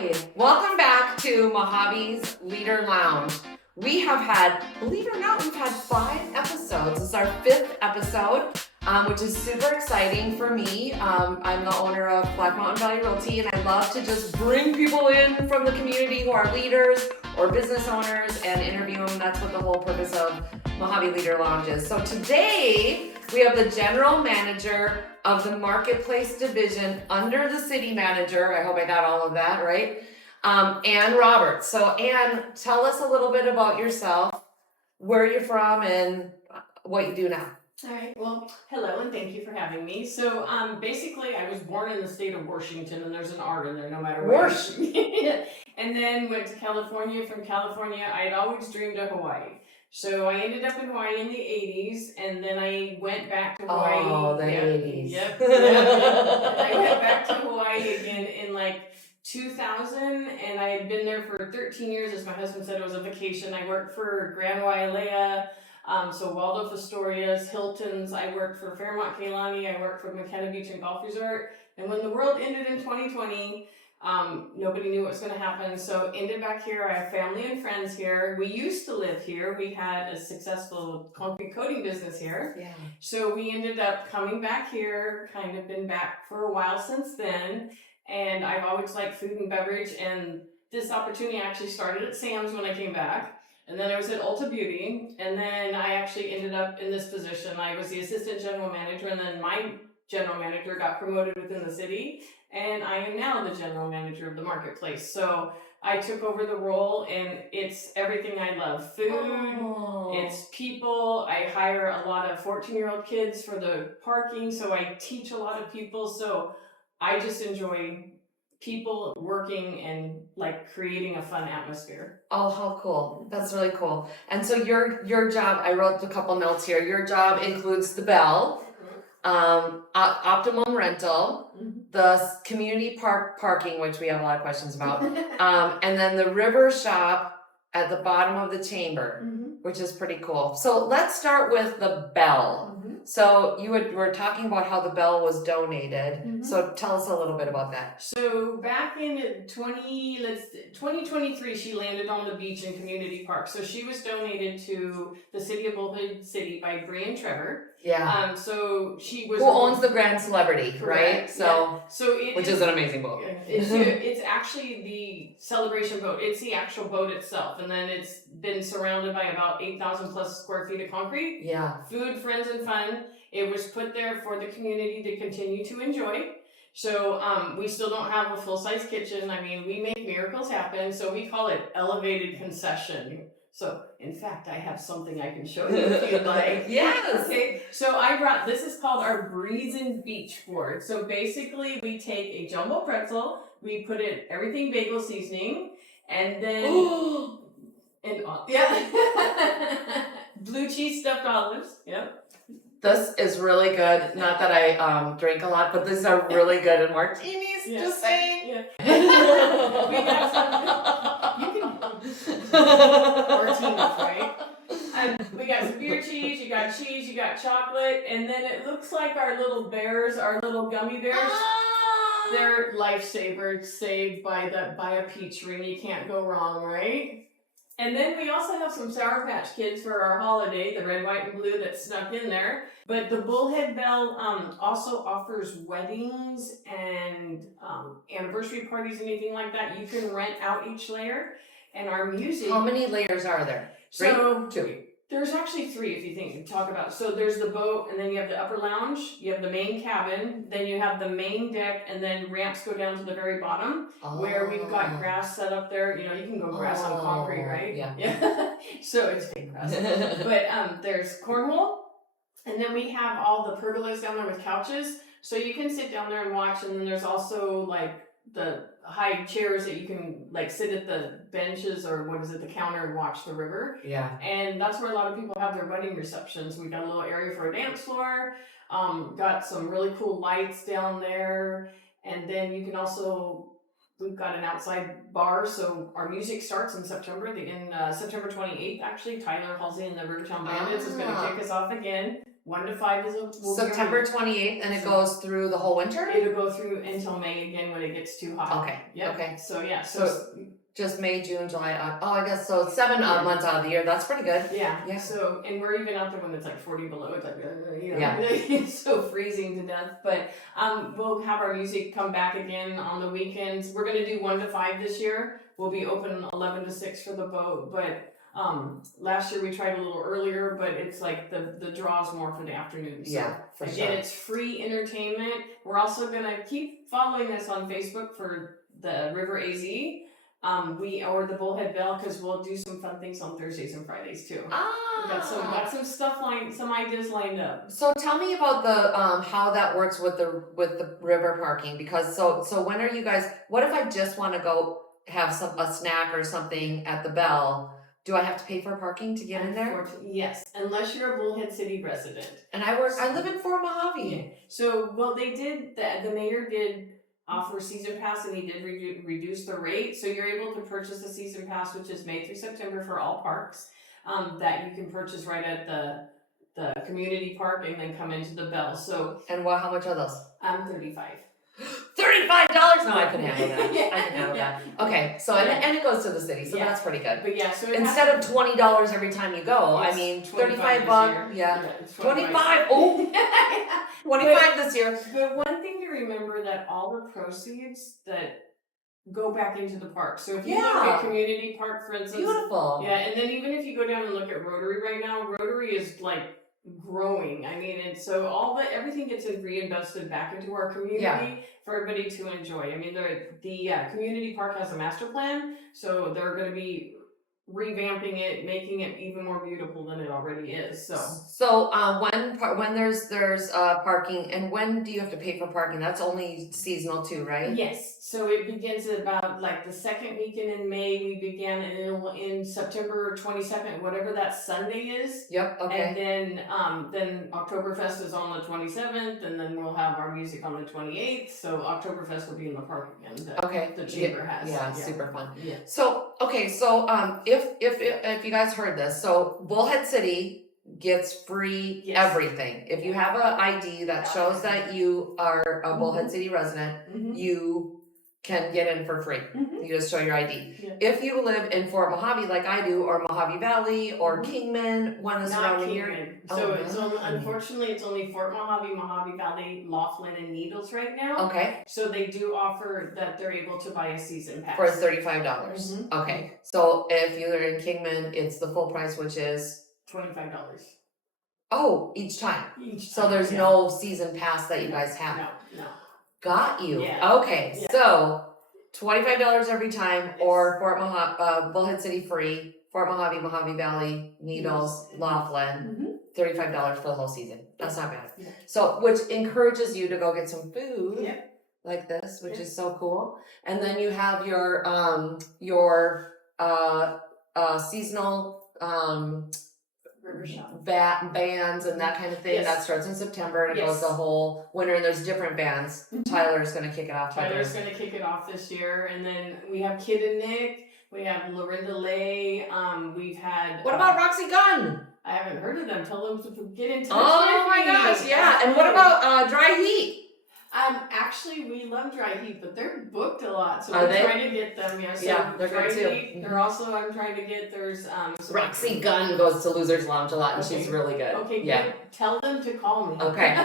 Hi, welcome back to Mohave's Leader Lounge. We have had, believe it or not, we've had 5 episodes. This is our 5th episode, which is super exciting for me. I'm the owner of Black Mountain Valley Realty, and I love to just bring people in from the community who are leaders or business owners and interview them. That's what the whole purpose of Mohave Leader Lounge is. So today, we have the general manager of the Marketplace division under the city manager. I hope I got all of that right. Ann Roberts. So Ann, tell us a little bit about yourself, where you're from, and what you do now. All right. Well, hello, and thank you for having me. So, basically, I was born in the state of Washington, and there's an R in there, no matter where. And then went to California. From California, I had always dreamed of Hawaii. So I ended up in Hawaii in the 80s, and then I went back to Hawaii. Oh, the 80s. Yep. I went back to Hawaii again in like 2000, and I had been there for 13 years. As my husband said, it was a vacation. I worked for Grand Wailea, so Waldorf Astoria's, Hilton's. I worked for Fairmont Kailani. I worked for McKenna Beach and Golf Resort. And when the world ended in 2020, nobody knew what was going to happen, so ended back here. I have family and friends here. We used to live here. We had a successful concrete coating business here. Yeah. So we ended up coming back here, kind of been back for a while since then, and I've always liked food and beverage, and this opportunity actually started at Sam's when I came back, and then I was at Ulta Beauty, and then I actually ended up in this position. I was the assistant general manager, and then my general manager got promoted within the city, and I am now the general manager of the Marketplace. So I took over the role, and it's everything I love. Food, it's people. I hire a lot of 14-year-old kids for the parking, so I teach a lot of people. So I just enjoy people working and like creating a fun atmosphere. Oh, how cool. That's really cool. And so your job, I wrote a couple notes here. Your job includes the Bell, Optimum rental, the community parking, which we have a lot of questions about, and then the river shop at the bottom of the chamber, which is pretty cool. So let's start with the Bell. So you were talking about how the Bell was donated. So tell us a little bit about that. So back in 2023, she landed on the beach in Community Park. So she was donated to the city of Bullhead City by Bree and Trevor. Yeah. So she was. Who owns the Grand Celebrity, correct, right? So, yeah. Which is an amazing boat. It's actually the celebration boat. It's the actual boat itself, and then it's been surrounded by about 8,000 plus square feet of concrete. Yeah. Food, friends, and fun. It was put there for the community to continue to enjoy. So we still don't have a full-size kitchen. I mean, we make miracles happen. So we call it elevated concession. So, in fact, I have something I can show you if you'd like. Yes. Okay. So this is called our Breeze and Beach board. So basically, we take a jumbo pretzel, we put in everything bagel seasoning, and then blue cheese stuffed olives. Yep. This is really good. Not that I drink a lot, but these are really good in martinis. Yeah. Just saying. Yeah. We got some. You can martinis, right? We got some beer cheese. You got chocolate, and then it looks like our little bears, our little gummy bears. They're lifesavers, saved by a peach ring. You can't go wrong, right? And then we also have some Sour Patch Kids for our holiday, the red, white, and blue that's snuck in there. But the Bullhead Bell also offers weddings and anniversary parties, anything like that. You can rent out each layer. And our music... How many layers are there? So, 2. There's actually 3 if you talk about it. So there's the boat, and then you have the upper lounge, you have the main cabin, then you have the main deck, and then ramps go down to the very bottom, where we've got grass set up there. You know, you can go grass on concrete, right? Yeah. So it's fake grass. But there's cornhole, and then we have all the pergolas down there with couches, so you can sit down there and watch, and then there's also like the high chairs that you can like sit at the benches or the counter and watch the river. Yeah. And that's where a lot of people have their wedding receptions. We got a little area for a dance floor, got some really cool lights down there, and then you can also, we've got an outside bar, so our music starts in September 28th actually. Tyler Halsey and the Rivertown Bandits is going to kick us off again. 1 to 5 is September 28th, and it goes through the whole winter? It'll go through until May again when it gets too hot. Okay. Yep. Okay. So yeah. So just May, June, July. I guess so. 7 months out of the year. That's pretty good. Yeah. Yeah. So, and we're even out there when it's like 40 below. It's like, Yeah. it's so freezing to death. But we'll have our music come back again on the weekends. We're gonna do 1 to 5 this year. We'll be open 11 to 6 for the boat, but last year we tried a little earlier, but it's like the draw's more for the afternoon. So Yeah, for again, sure. it's free entertainment. We're also gonna keep following us on Facebook for the River AZ. Or the Bullhead Bell, because we'll do some fun things on Thursdays and Fridays too. We got some stuff some ideas lined up. So tell me about the how that works with the river parking, because so when are you guys? What if I just want to go have a snack or something at the Bell? Do I have to pay for parking to get in there? Yes, unless you're a Bullhead City resident. And I live in Fort Mohave. Yeah. So they did the mayor did offer season pass, and he did reduce the rate, so you're able to purchase a season pass, which is May through September for all parks, that you can purchase right at the community park and then come into the Bell. So and how much are those? $35. $35? No, I can handle that. Yeah. I can handle that. Okay, so and it goes to the city, so that's pretty good. But yeah, so instead of $20 every time you go, I mean $35. Yeah, 25. Oh, 25 this year. But one thing to remember, that all the proceeds that go back into the park. So if you look at community park, for instance, beautiful. Yeah, and then even if you go down and look at Rotary right now, Rotary is like growing. I mean, and so everything gets reinvested back into our community for everybody to enjoy. I mean, the community park has a master plan, so they're going to be revamping it, making it even more beautiful than it already is. So when there's parking, and when do you have to pay for parking? That's only seasonal too, right? Yes. So it begins at about like the second weekend in May. We began, and it will end September 22nd, whatever that Sunday is. Yep. Okay. And then Oktoberfest is on the 27th, and then we'll have our music on the 28th. So Oktoberfest will be in the park again. The chamber has. Yeah, super fun. Yeah. So if you guys heard this, so Bullhead City gets free everything. If you have an ID that shows that you are a Bullhead City resident, you can get in for free. You just show your ID. Yeah. If you live in Fort Mohave like I do, or Mohave Valley, or Kingman, one is surrounding here. So unfortunately it's only Fort Mohave, Mohave Valley, Laughlin, and Needles right now. Okay. So they do offer that they're able to buy a season pass. For $35. Okay. So if you're in Kingman, it's the full price, which is $25. Oh, each time. So there's no season pass that you guys have. No. Got you. Yeah. Okay. Yeah. So $25 every time, or Bullhead City free, Fort Mohave, Mohave Valley, Needles, Laughlin, $35 for the whole season. That's not bad. Yeah. So, which encourages you to go get some food like this, which is so cool. And then you have your seasonal bands and that kind of thing. That starts in September and it goes the whole winter, and there's different bands. Tyler's going to kick it off. Tyler's going to kick it off this year, and then we have Kid and Nick, we have Lorinda Lay, we've had... What about Roxy Gunn? I haven't heard of them. Tell them to get in touch. Oh my gosh, yeah. And what about Dry Heat? Actually, we love Dry Heat, but they're booked a lot, so we're trying to get them. Yeah, so they're Dry good too. Heat, they're also, I'm trying to get, there's... Roxy Gunn goes to Losers Lounge a lot, and she's really good. Okay, good. Tell them to call me. Okay,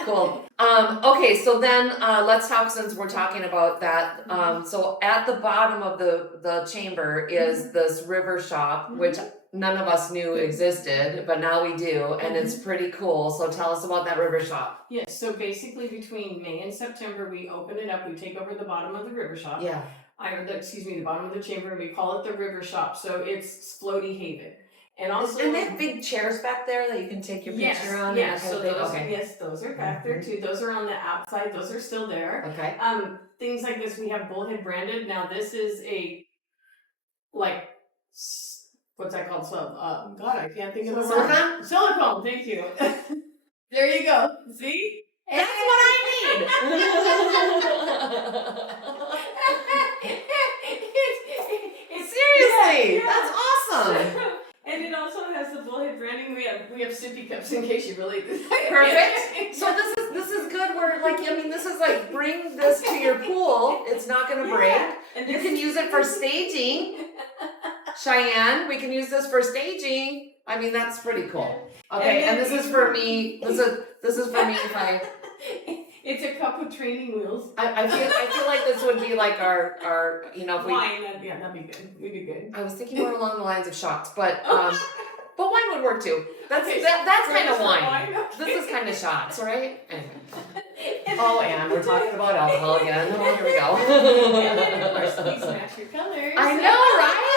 cool. Okay, so then let's talk, since we're talking about that. So at the bottom of the chamber is this river shop, which none of us knew existed, but now we do, and it's pretty cool. So tell us about that river shop. Yes, so basically between May and September, we open it up, we take over the bottom of the river shop. Yeah. The bottom of the chamber, and we call it the river shop. So it's Floaty Haven. And also, and they have big chairs back there that you can take your picture on. Yes, so those are back there too. Those are on the outside. Those are still there. Okay. Things like this, we have Bullhead branded. Now this is what's that called? So, God, I can't think of the word. Silicone. Thank you. There you go. See? That's what I need. Seriously, that's awesome. And it also has the Bullhead branding. We have sippy cups in case you really. Perfect. So this is good. We're like, I mean, this is like, bring this to your pool. It's not going to break. And You can use it for staging. Cheyenne, we can use this for staging. I mean, that's pretty cool. Okay, and this is for me. This is for me if I. It's a cup with training wheels. I feel like this would be like our if we. Wine, that'd be good. We'd be good. I was thinking more along the lines of shots, but wine would work too. That's Okay, that's kind of wine. Okay. This is kind of shots, right? Anyway. Oh, and we're talking about alcohol again. Oh, here we go. And then of course these match your colors. I know, right?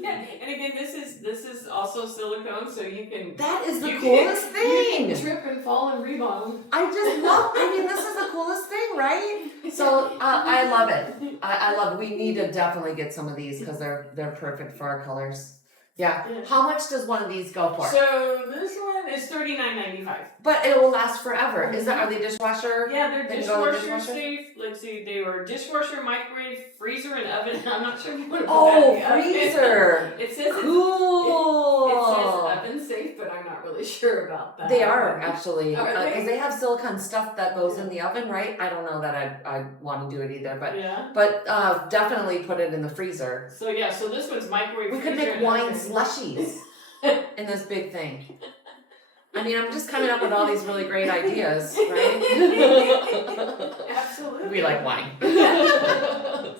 Yeah, and again, this is also silicone, so you can. That is the coolest thing. You can trip and fall and rebound. I mean, this is the coolest thing, right? So I love it. I love it. We need to definitely get some of these because they're perfect for our colors. Yeah. How much does one of these go for? So this one is $39.95. But it will last forever. Are they dishwasher? Yeah, they're They go in the dishwasher dishwasher? safe. Let's see, they were dishwasher, microwave, freezer, and oven. I'm not sure if you want to put Oh, that in the freezer. oven. It says Cool. it says oven safe, but I'm not really sure about that. They are actually, Are they? because they have silicone stuff that goes in the oven, right? I don't know that I want to do it either, but definitely put it in the freezer. So so this one's microwave. We could freezer, make and wine oven. slushies in this big thing. I mean, I'm just coming up with all these really great ideas, right? Absolutely. We like wine.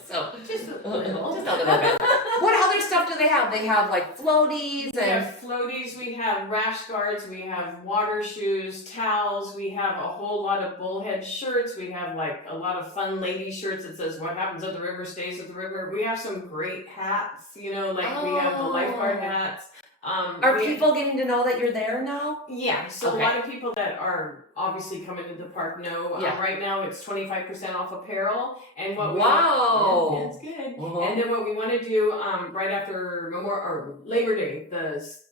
So Just a little. Just a little bit. What other stuff do they have? They have like floaties We and have floaties, we have rash guards, we have water shoes, towels, we have a whole lot of bullhead shirts, we have like a lot of fun lady shirts that says what happens at the river stays at the river. We have some great hats, we have the lifeguard hats. Are people getting to know that you're there now? Yeah, so Okay. a lot of people that are obviously coming to the park know. Yeah. Right now it's 25% off apparel, and what Wow. we that's good. Uh-huh. And then what we want to do right after Labor Day,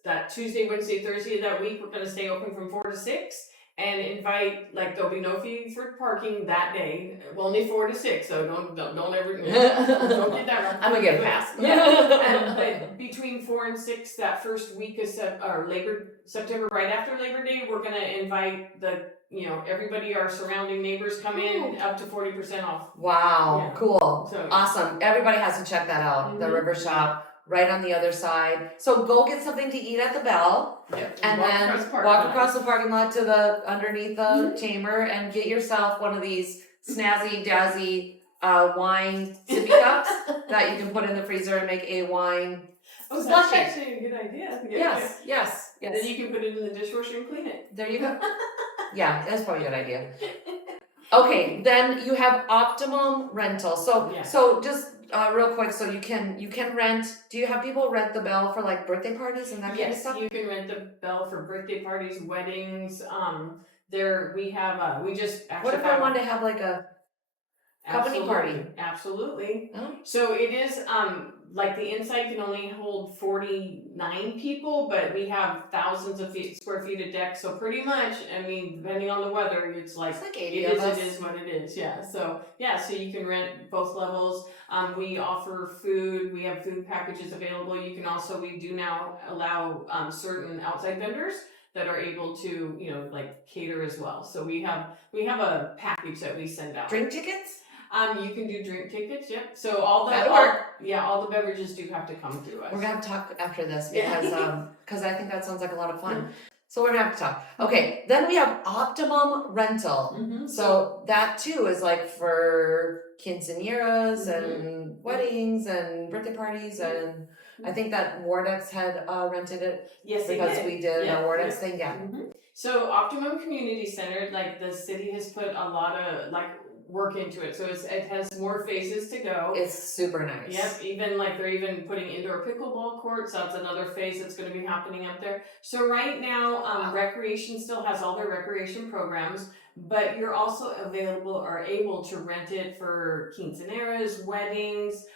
that Tuesday, Wednesday, Thursday of that week, we're going to stay open from 4 to 6. And invite, there'll be no fee for parking that day. Only 4 to 6, so don't ever don't get that wrong. I'm gonna get a pass. Yeah, but between 4 and 6, that first week of September, right after Labor Day, we're gonna invite everybody, our surrounding neighbors come in up to 40% off. Wow, Yeah. cool. So Awesome. Everybody has to check that out. The River Shop, right on the other side. So go get something to eat at the Bell. And then walk across the parking lot to the underneath the chamber and get yourself one of these snazzy dazzy wine sippy cups that you can put in the freezer and make a wine. Oh, Slushy. that's actually a good idea. Yes. Then you can put it in the dishwasher and clean it. There you go. Yeah, that's probably a good idea. Okay, then you have Optimum rental. So just real quick, so you can rent. Do you have people rent the Bell for like birthday parties and that kind of Yes, stuff? you can rent the Bell for birthday parties, weddings. We just actually. What if I wanted to have like a company party? Absolutely. Oh. So it is the inside can only hold 49 people, but we have thousands of square feet of deck. So pretty much, I mean, depending on the weather, it's like 80 of us. It is what it is. Yeah. So you can rent both levels. We offer food. We have food packages available. We do now allow certain outside vendors that are able to cater as well. So we have a package that we send out. Drink tickets? You can do drink tickets, yep. So all the beverages do have to come through us. We're gonna have to talk after this because I think that sounds like a lot of fun. So we're gonna have to talk. Okay, then we have Optimum rental. Mm-hmm. So that too is like for quinceañeras and weddings and birthday parties, and I think that Wardex had rented it. Yes, because we did a Wardex thing. Yeah. Mm-hmm. So Optimum Community Center, the city has put a lot of work into it, so it has more phases to go. It's super nice. Yep, even they're even putting indoor pickleball courts. That's another phase that's going to be happening up there. So right now, recreation still has all their recreation programs, but you're also able to rent it for quinceañeras, weddings,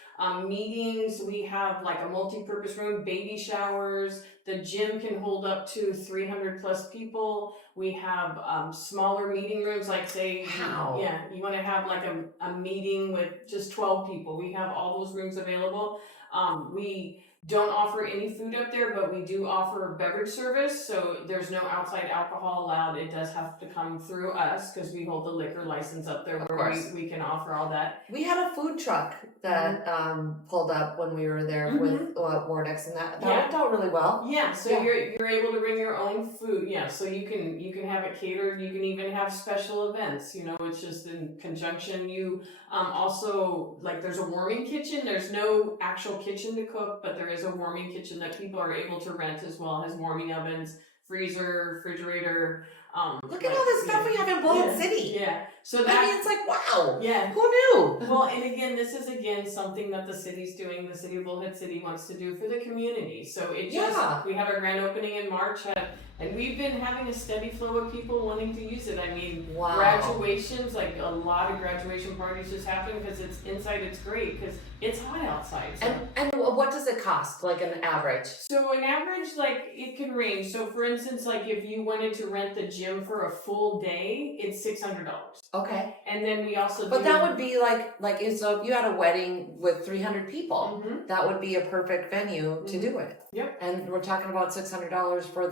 meetings. We have a multi-purpose room, baby showers. The gym can hold up to 300 plus people. We have smaller meeting rooms, you want to have a meeting with just 12 people. We have all those rooms available. We don't offer any food up there, but we do offer beverage service, so there's no outside alcohol allowed. It does have to come through us because we hold the liquor license up there where we can offer all that. We had a food truck that pulled up when we were there with Wardex, and that worked out really well. Yeah, so you're able to bring your own food. Yeah, so you can have it catered. You can even have special events. You know, it's just in conjunction. You also, like, there's a warming kitchen. There's no actual kitchen to cook, but there is a warming kitchen that people are able to rent as well. It has warming ovens, freezer, refrigerator. Look at all this stuff we have in Bullhead City. Yeah. So that, I mean, it's like, wow. Yeah. Who knew? Well, and again, this is something that the city's doing. The city of Bullhead City wants to do for the community. So we had our grand opening in March, and we've been having a steady flow of people wanting to use it. I mean, graduations, like a lot of graduation parties just happen because it's inside. It's great because it's hot outside. So. And what does it cost, like an average? So an average, like, it can range. So for instance, like if you wanted to rent the gym for a full day, it's $600. Okay. And then we also But that would be like so if you had a wedding with 300 people, that would be a perfect venue to do it. Yep. And we're talking about $600 for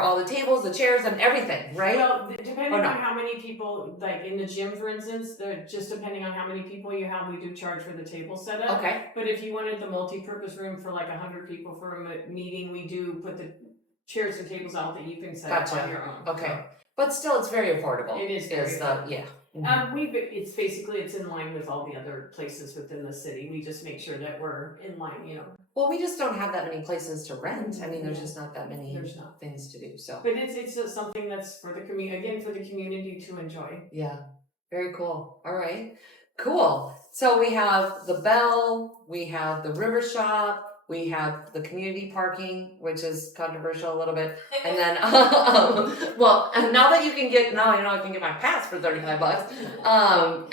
all the tables, the chairs, and everything, right? Well, depending on how many people, like in the gym, for instance, just depending on how many people you have, we do charge for the table setup. Okay. But if you wanted the multi-purpose room for like 100 people for a meeting, we do put the chairs and tables out that you can set up on your own. Okay. But still, it's very affordable. It is very affordable. Yeah. It's in line with all the other places within the city. We just make sure that we're in line, you know. Well, we just don't have that many places to rent. I mean, there's just not that many things to do. So, but it's just something that's for the community to enjoy. Yeah, very cool. All right, cool. So we have the Bell, we have the River Shop, we have the community parking, which is controversial a little bit, and then and now I can get my pass for $35.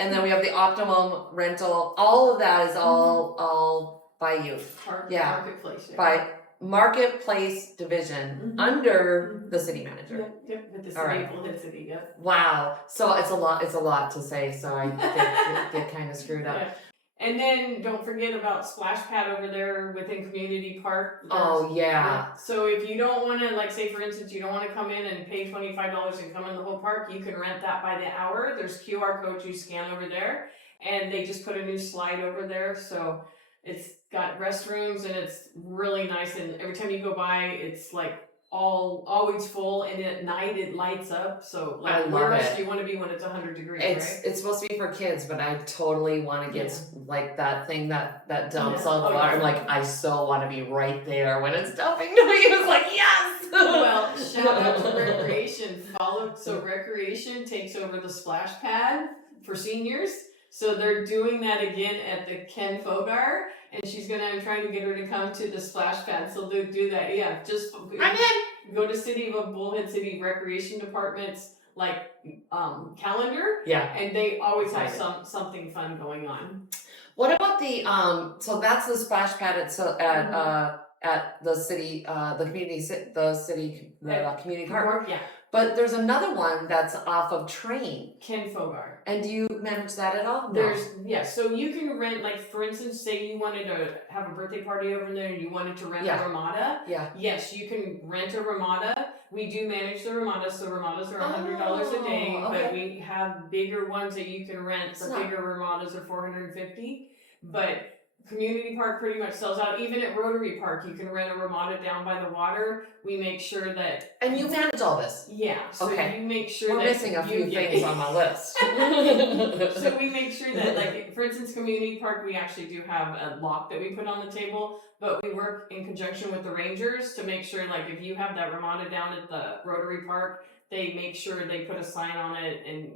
And then we have the Optimum rental. All of that is all by you. Marketplace. Yeah. By Marketplace Division under the city manager. Yep. With the city of Bullhead City. Yep. Wow. So it's a lot to say. So I get kind of screwed up. Yeah. And then don't forget about Splash Pad over there within Community Park. So if you don't want to, like, say for instance, you don't want to come in and pay $25 and come in the whole park, you can rent that by the hour. There's QR codes you scan over there, and they just put a new slide over there. So it's got restrooms and it's really nice. And every time you go by, it's like always full, and at night it lights up. So like, where else do you want to be when it's 100 degrees? It's supposed to be for kids, but I totally want to get like that thing that dumps all the water. I'm like, I so want to be right there when it's dumping. He was like, yes. Well, shout out to Recreation. So Recreation takes over the Splash Pad for seniors. So they're doing that again at the Ken Fogar, and I'm trying to get her to come to the Splash Pad. So they'll do that. Yeah, just go to City of Bullhead City Recreation Department's calendar. Yeah, and they always have something fun going on. What about the So that's the Splash Pad at the city, the community park. Yeah. But there's another one that's off of Train. Ken Fogar. And do you manage that at all? No. So you can rent, like, for instance, say you wanted to have a birthday party over there and you wanted to rent a ramada. Yeah. Yes, you can rent a ramada. We do manage the ramadas, so ramadas are $100 a day, but we have bigger ones that you can rent. The bigger ramadas are $450, but Community Park pretty much sells out. Even at Rotary Park, you can rent a ramada down by the water. We make sure that... And you manage all this? Yeah. So you make sure We're missing a few things on my list. So we make sure that, like, for instance, Community Park, we actually do have a lock that we put on the table, but we work in conjunction with the Rangers to make sure, like, if you have that ramada down at the Rotary Park, they make sure they put a sign on it, and,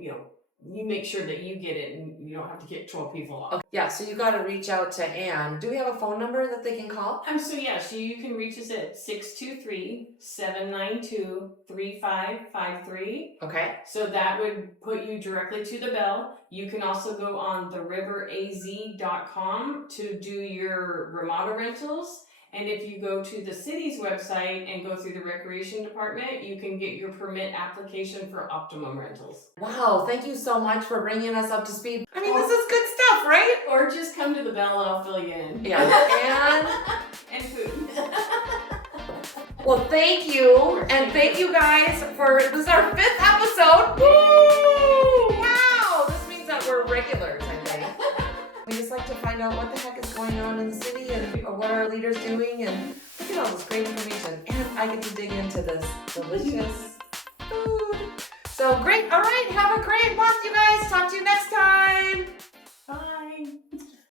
you make sure that you get it and you don't have to get 12 people off. Okay. Yeah, so you got to reach out to Ann. Do we have a phone number that they can call? So you can reach us at 623-792-3553. Okay. So that would put you directly to the Bell. You can also go on theriveraz.com to do your ramada rentals. And if you go to the city's website and go through the recreation department, you can get your permit application for Optimum rentals. Wow, thank you so much for bringing us up to speed. I mean, this is good stuff, right? Or Or just come to the Bell and I'll fill you in. Yeah. And food. Well, thank you. And thank you guys this is our 5th episode. Woo! Wow. This means that we're regulars, I think. We just like to find out what the heck is going on in the city and what our leaders doing and look at all this great information. And I get to dig into this delicious food. So great. All right. Have a great